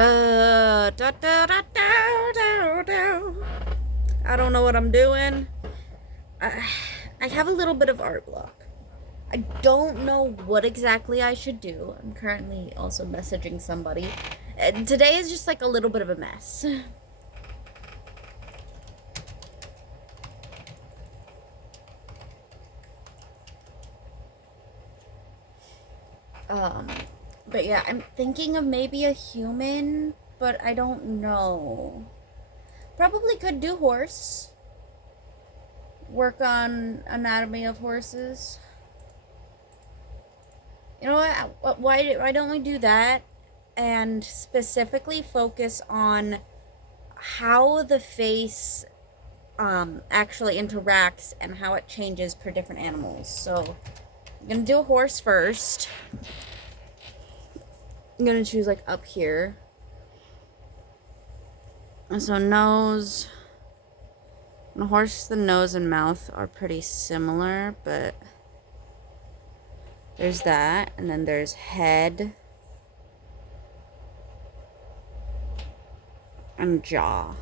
I don't know what I'm doing. I have a little bit of art block. I don't know what exactly I should do. I'm currently also messaging somebody. And today is just like a little bit of a mess. Um, but yeah, I'm thinking of maybe a human, but I don't know. Probably could do horse. Work on anatomy of horses. You know what? Why don't we do that and specifically focus on how the face actually interacts and how it changes per different animals. So I'm gonna do a horse first. I'm gonna choose like up here. So nose. On a horse, the nose and mouth are pretty similar, but there's that, and then there's head and jaw.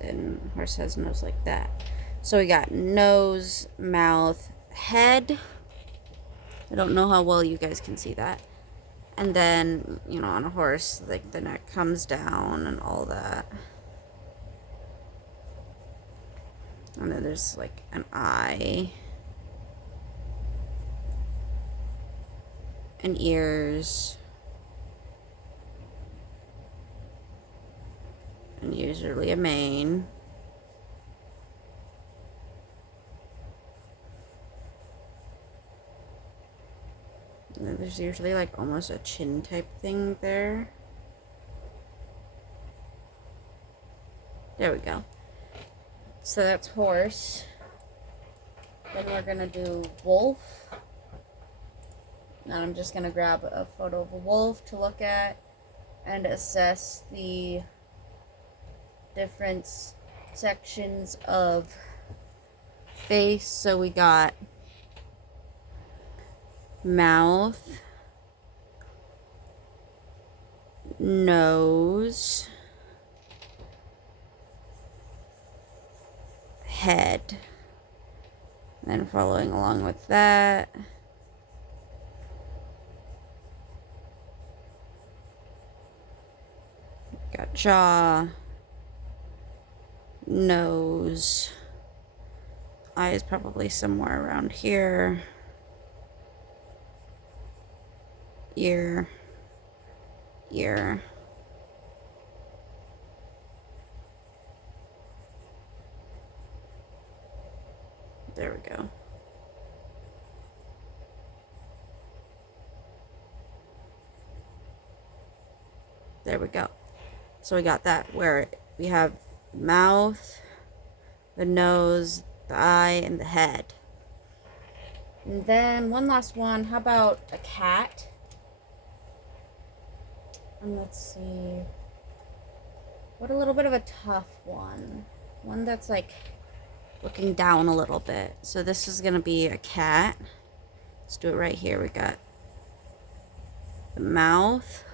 Then horse has a nose like that. So we got nose, mouth, head. I don't know how well you guys can see that. And then, you know, on a horse, like the neck comes down and all that. And then there's like an eye. And ears. And usually a mane. And then there's usually like almost a chin type thing there. There we go. So that's horse. Then we're gonna do wolf. Now I'm just gonna grab a photo of a wolf to look at and assess the different sections of face. So we got mouth, nose, head. Then following along with that, got jaw, nose, eye is probably somewhere around here, ear, ear. There we go. There we go. So we got that where we have the mouth, the nose, the eye, and the head. And then one last one. How about a cat? And let's see. What a little bit of a tough one. One that's like looking down a little bit. So this is going to be a cat. Let's do it right here. We got the mouth.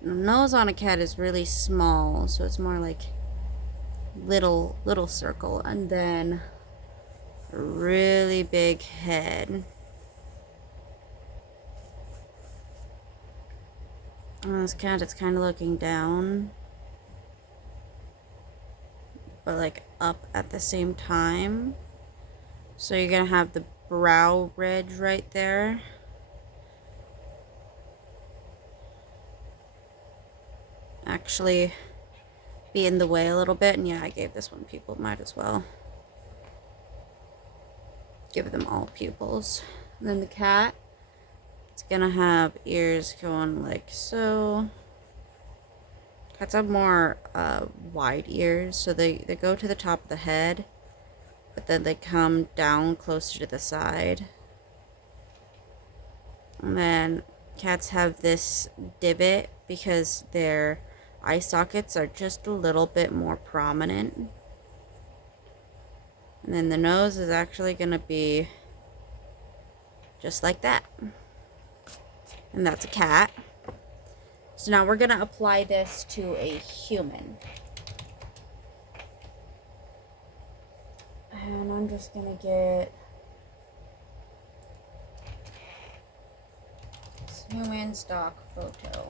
And the nose on a cat is really small, so it's more like little circle. And then a really big head. On this cat, it's kind of looking down, but like up at the same time. So you're gonna have the brow ridge right there. Actually be in the way a little bit, and yeah, I gave this one pupil. Might as well give them all pupils. And then the cat, it's gonna have ears going like so. Cats have more wide ears, so they go to the top of the head, but then they come down closer to the side. And then cats have this divot because their eye sockets are just a little bit more prominent. And then the nose is actually going to be just like that. And that's a cat. So now we're going to apply this to a human. And I'm just going to get this human stock photo.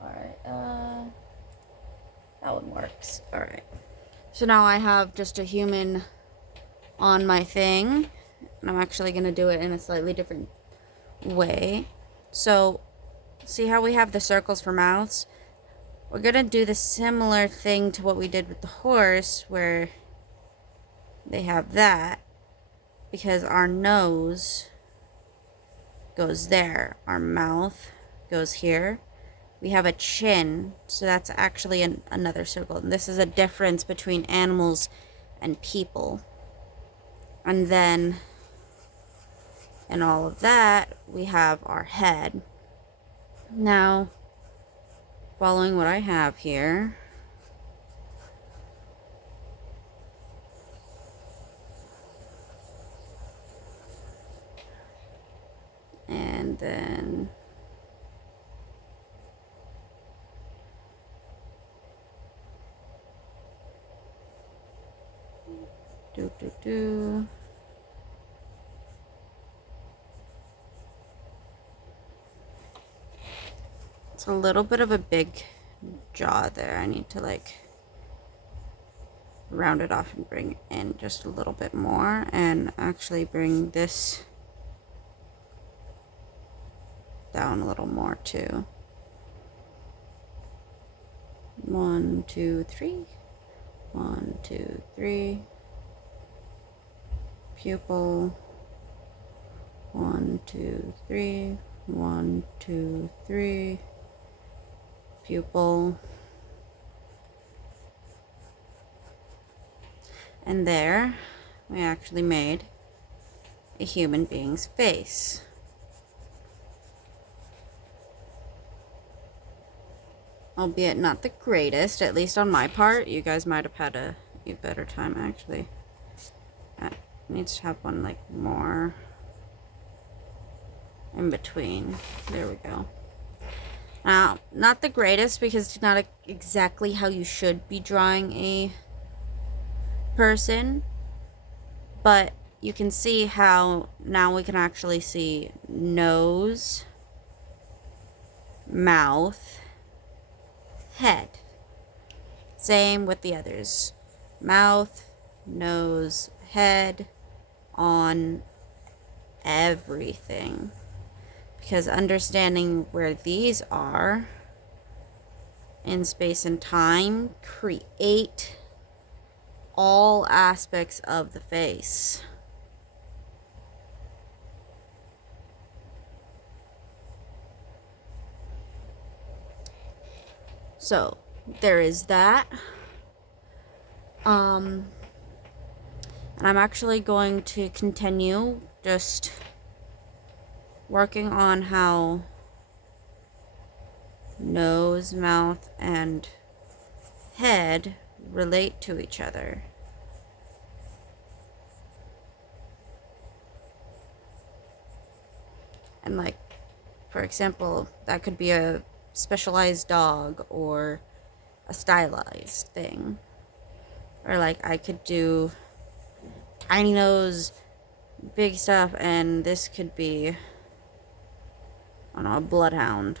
Alright, that one works. Alright. So now I have just a human on my thing. And I'm actually going to do it in a slightly different way. So, see how we have the circles for mouths? We're going to do the similar thing to what we did with the horse, where they have that, because our nose goes there, our mouth goes here. We have a chin, so that's actually another circle. And this is a difference between animals and people. And then, in all of that, we have our head. Now, following what I have here, and then it's a little bit of a big jaw there. I need to like round it off and bring it in just a little bit more, and actually bring this down a little more too. 1, 2, 3. 1, 2, 3. Pupil. 1, 2, 3. 1, 2, 3. Pupil. And there, we actually made a human being's face. Albeit not the greatest, at least on my part. You guys might have had a better time, actually. That needs to have one, like, more in between. There we go. Now, not the greatest, because it's not exactly how you should be drawing a person. But you can see how now we can actually see nose, mouth, head. Same with the others. Mouth, nose, head on everything. Because understanding where these are in space and time create all aspects of the face. So, there is that. And I'm actually going to continue just working on how nose, mouth, and head relate to each other. And like, for example, that could be a specialized dog or a stylized thing. Or like I could do tiny nose, big stuff, and this could be, I don't know, a bloodhound.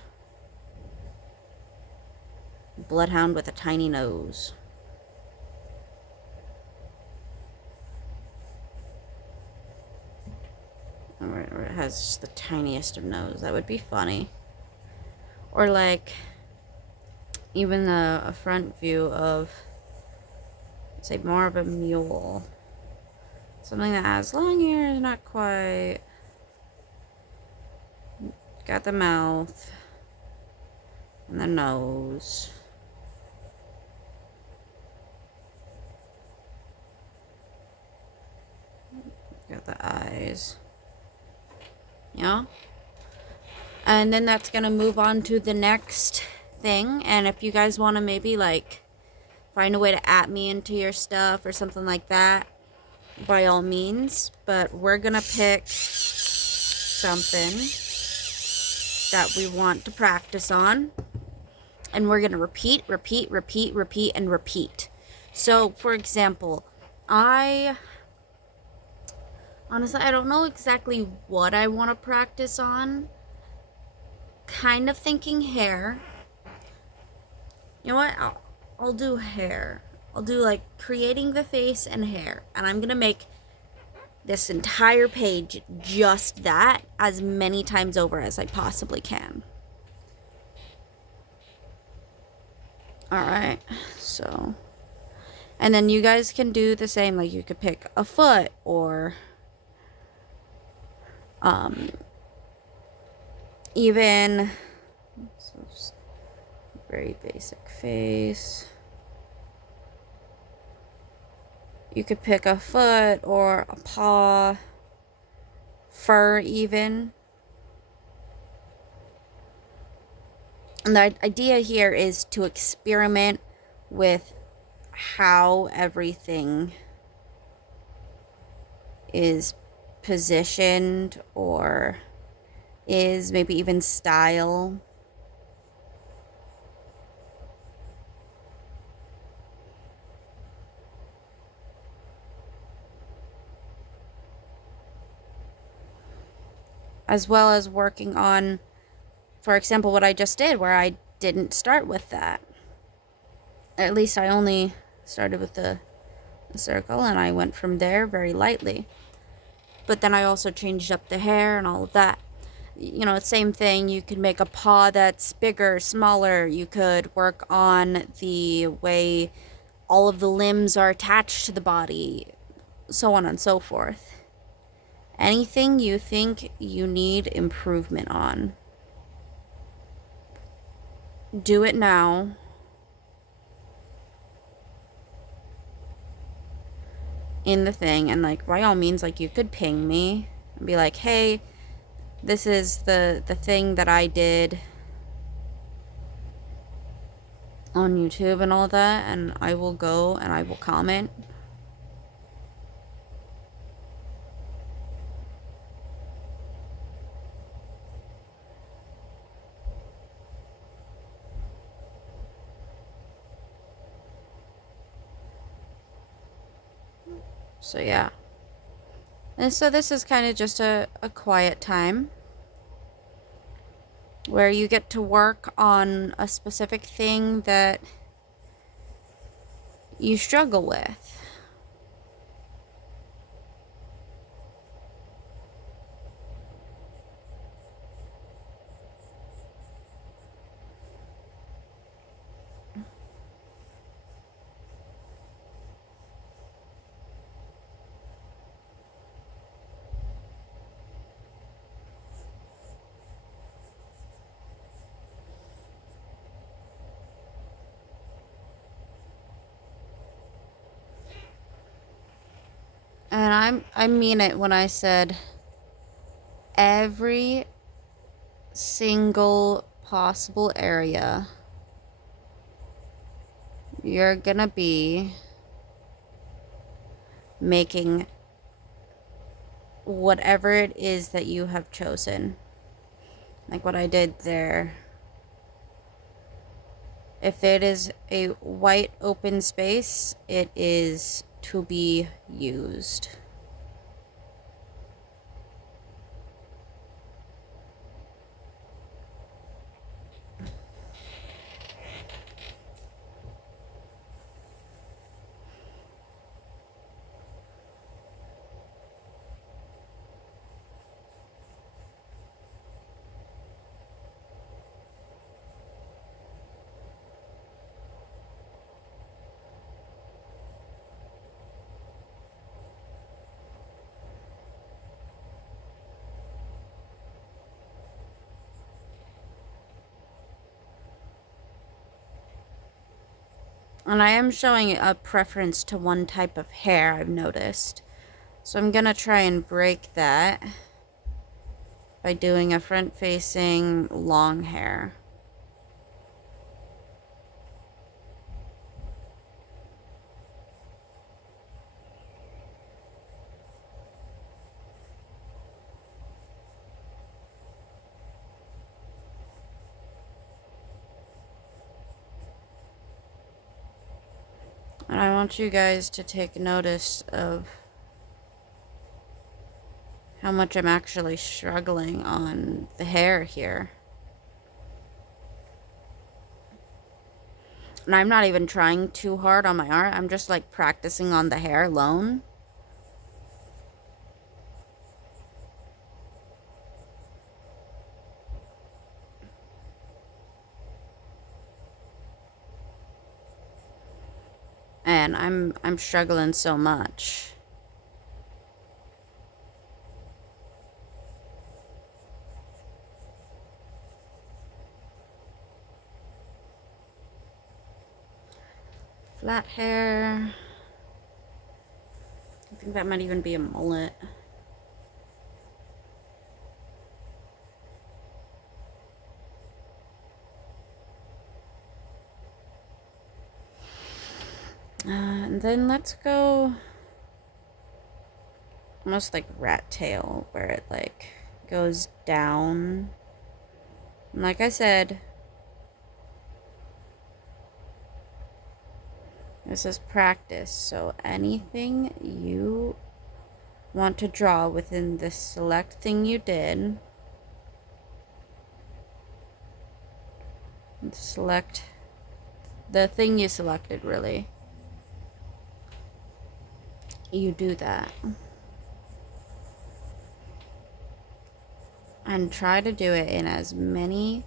Bloodhound with a tiny nose. Or it has just the tiniest of nose. That would be funny. Or like even a front view of, say, more of a mule. Something that has long ears, not quite. Got the mouth and the nose. Got the eyes. Yeah. And then that's gonna move on to the next thing. And if you guys want to maybe like find a way to add me into your stuff or something like that, by all means. But we're gonna pick something that we want to practice on, and we're gonna repeat, repeat, repeat, repeat, and repeat. So, for example, honestly, I don't know exactly what I want to practice on. Kind of thinking hair. You know what? I'll do hair. I'll do like creating the face and hair. And I'm going to make this entire page just that as many times over as I possibly can. Alright, so. And then you guys can do the same. Like you could pick a foot or even so just very basic face. You could pick a foot or a paw, fur even. And the idea here is to experiment with how everything is positioned or is maybe even style. As well as working on, for example, what I just did where I didn't start with that. At least I only started with the circle and I went from there very lightly. But then I also changed up the hair and all of that. You know, same thing. You could make a paw that's bigger, smaller. You could work on the way all of the limbs are attached to the body, so on and so forth. Anything you think you need improvement on, do it now. In the thing, and like by all means, like you could ping me and be like, hey, this is the thing that I did on YouTube and all that, and I will go and I will comment. So yeah. And so this is kind of just a quiet time where you get to work on a specific thing that you struggle with. And I mean it when I said every single possible area you're gonna be making whatever it is that you have chosen. Like what I did there. If it is a white open space, it is to be used. And I am showing a preference to one type of hair, I've noticed. So I'm gonna try and break that by doing a front-facing long hair. And I want you guys to take notice of how much I'm actually struggling on the hair here. And I'm not even trying too hard on my art. I'm just like practicing on the hair alone. And I'm struggling so much. Flat hair. I think that might even be a mullet. And then let's go almost like rat tail, where it like goes down. And like I said, this is practice, so anything you want to draw within the select thing you did, select the thing you selected, really, you do that. And try to do it in as many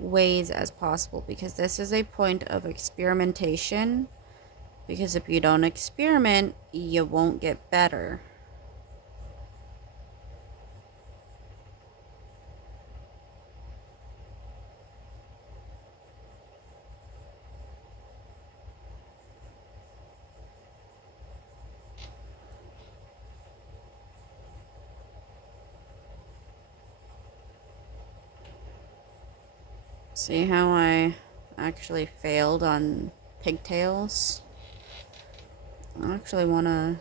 ways as possible, because this is a point of experimentation. Because if you don't experiment, you won't get better. See how I actually failed on pigtails? I actually want to...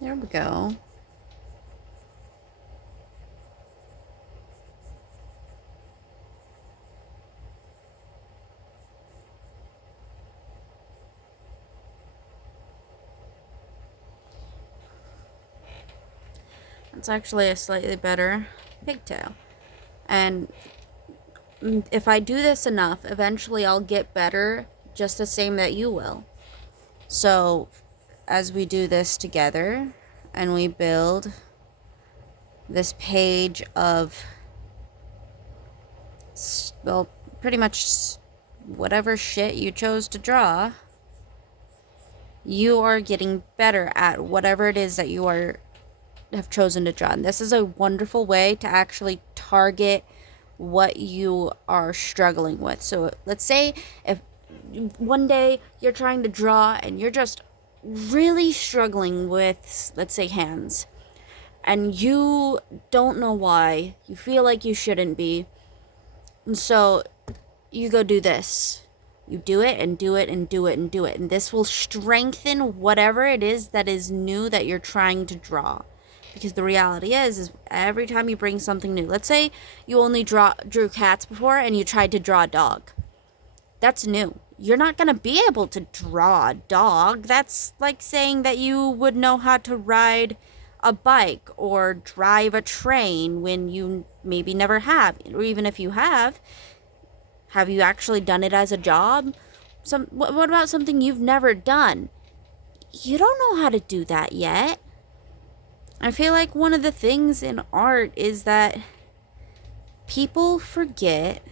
There we go. It's actually a slightly better pigtail. And if I do this enough, eventually I'll get better, just the same that you will. So as we do this together and we build this page of, well, pretty much whatever shit you chose to draw, you are getting better at whatever it is that you have chosen to draw. And this is a wonderful way to actually target what you are struggling with. So let's say if one day you're trying to draw and you're just really struggling with, let's say, hands, and you don't know why, you feel like you shouldn't be, and so you go do this. You do it and do it and do it and do it, and this will strengthen whatever it is that is new that you're trying to draw. Because the reality is every time you bring something new, let's say you only drew cats before and you tried to draw a dog. That's new. You're not going to be able to draw a dog. That's like saying that you would know how to ride a bike or drive a train when you maybe never have. Or even if you have you actually done it as a job? What about something you've never done? You don't know how to do that yet. I feel like one of the things in art is that people forget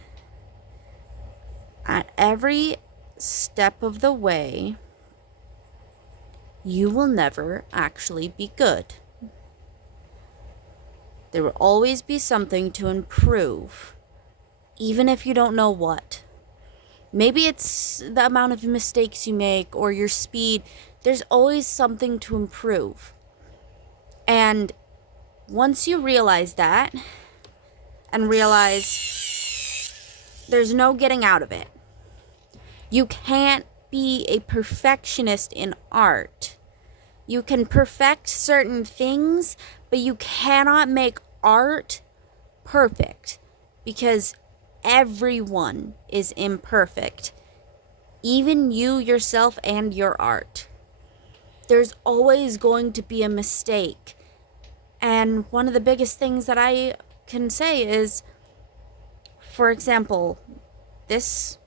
at every step of the way, you will never actually be good. There will always be something to improve, even if you don't know what. Maybe it's the amount of mistakes you make or your speed there's always something to improve. And once you realize that and realize there's no getting out of it, you can't be a perfectionist in art. You can perfect certain things, but you cannot make art perfect because everyone is imperfect. Even you yourself and your art. There's always going to be a mistake. And one of the biggest things that I can say is, for example, this,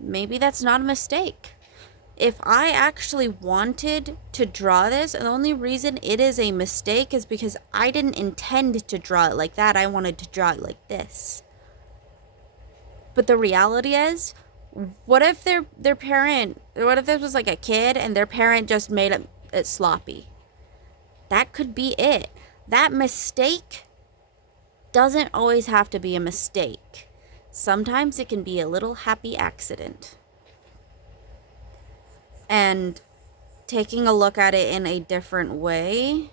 maybe that's not a mistake. If I actually wanted to draw this, and the only reason it is a mistake is because I didn't intend to draw it like that. I wanted to draw it like this. But the reality is, what if their parent, what if this was like a kid and their parent just made it sloppy? That could be it. That mistake doesn't always have to be a mistake. Sometimes it can be a little happy accident. And taking a look at it in a different way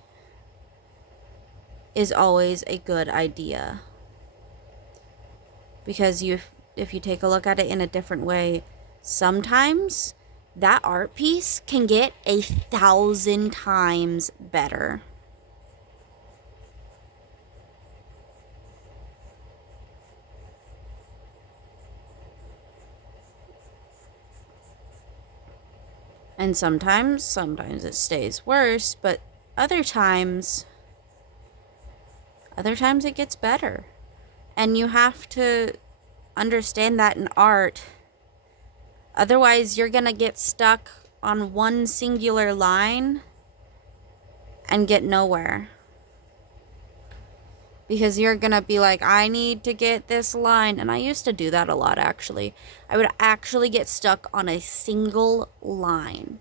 is always a good idea. Because if you take a look at it in a different way, sometimes that art piece can get 1,000 times better. And sometimes it stays worse, but other times it gets better. And you have to understand that in art. Otherwise, you're going to get stuck on one singular line and get nowhere. Because you're going to be like, I need to get this line. And I used to do that a lot, actually. I would actually get stuck on a single line.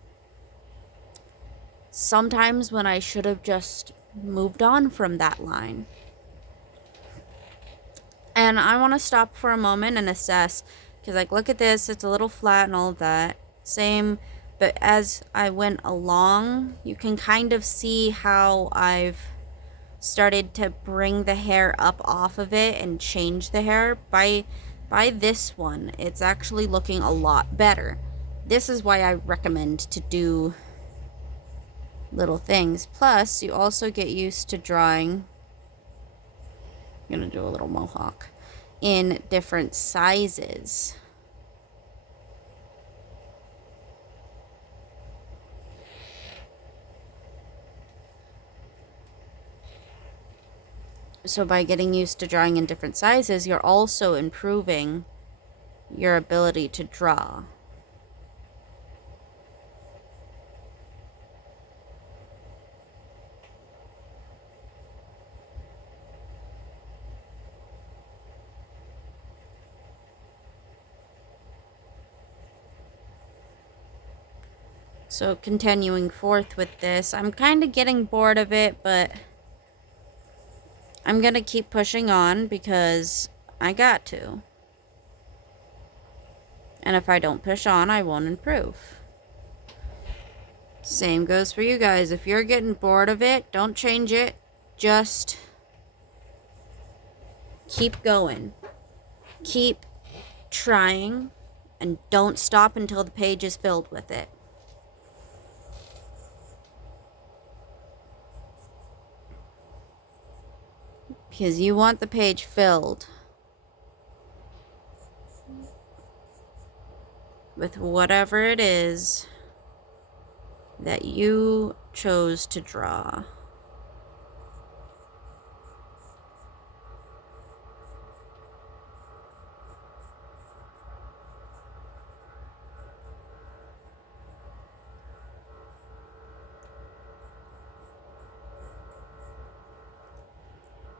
Sometimes when I should have just moved on from that line. And I want to stop for a moment and assess. Because, like, look at this. It's a little flat and all of that. Same. But as I went along, you can kind of see how I've started to bring the hair up off of it and change the hair. By this one, it's actually looking a lot better. This is why I recommend to do little things. Plus, you also get used to drawing. I'm going to do a little mohawk in different sizes. So by getting used to drawing in different sizes, you're also improving your ability to draw. So continuing forth with this, I'm kind of getting bored of it, but I'm going to keep pushing on because I got to. And if I don't push on, I won't improve. Same goes for you guys. If you're getting bored of it, don't change it. Just keep going. Keep trying and don't stop until the page is filled with it. Because you want the page filled with whatever it is that you chose to draw.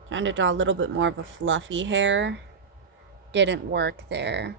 Trying to draw a little bit more of a fluffy hair. Didn't work there.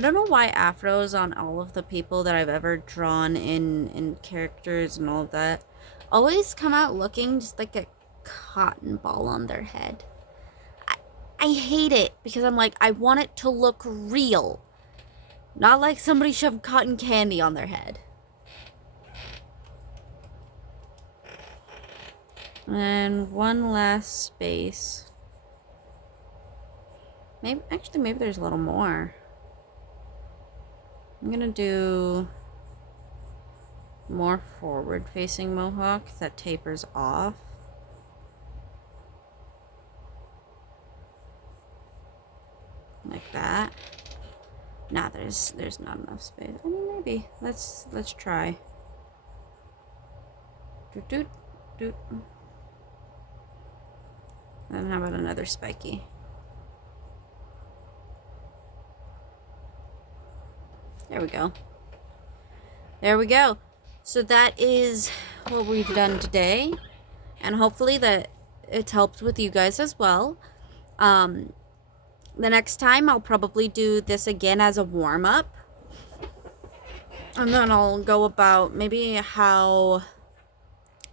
I don't know why afros on all of the people that I've ever drawn in characters and all of that always come out looking just like a cotton ball on their head. I hate it because I'm like, I want it to look real. Not like somebody shoved cotton candy on their head. And one last space. Maybe there's a little more. I'm gonna do more forward facing mohawk that tapers off. Like that. Nah, there's not enough space. I mean, maybe. Let's try. Doot doot doot. Then how about another spiky? There we go. There we go. So that is what we've done today. And hopefully that it's helped with you guys as well. The next time I'll probably do this again as a warm-up. And then I'll go about maybe how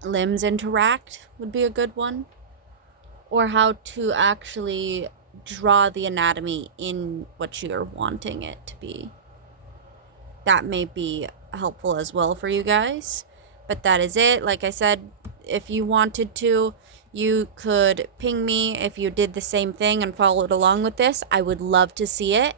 limbs interact would be a good one. Or how to actually draw the anatomy in what you're wanting it to be. That may be helpful as well for you guys. But that is it. Like I said, if you wanted to, you could ping me if you did the same thing and followed along with this. I would love to see it.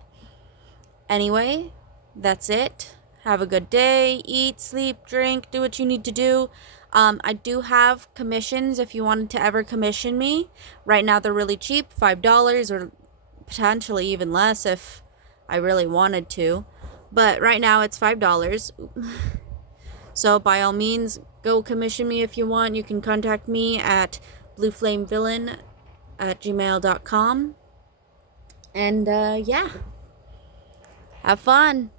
Anyway, that's it. Have a good day. Eat, sleep, drink, do what you need to do. I do have commissions if you wanted to ever commission me. Right now they're really cheap, $5 or potentially even less if I really wanted to. But right now it's $5. So by all means, go commission me if you want. You can contact me at blueflamevillain@gmail.com. And yeah, have fun.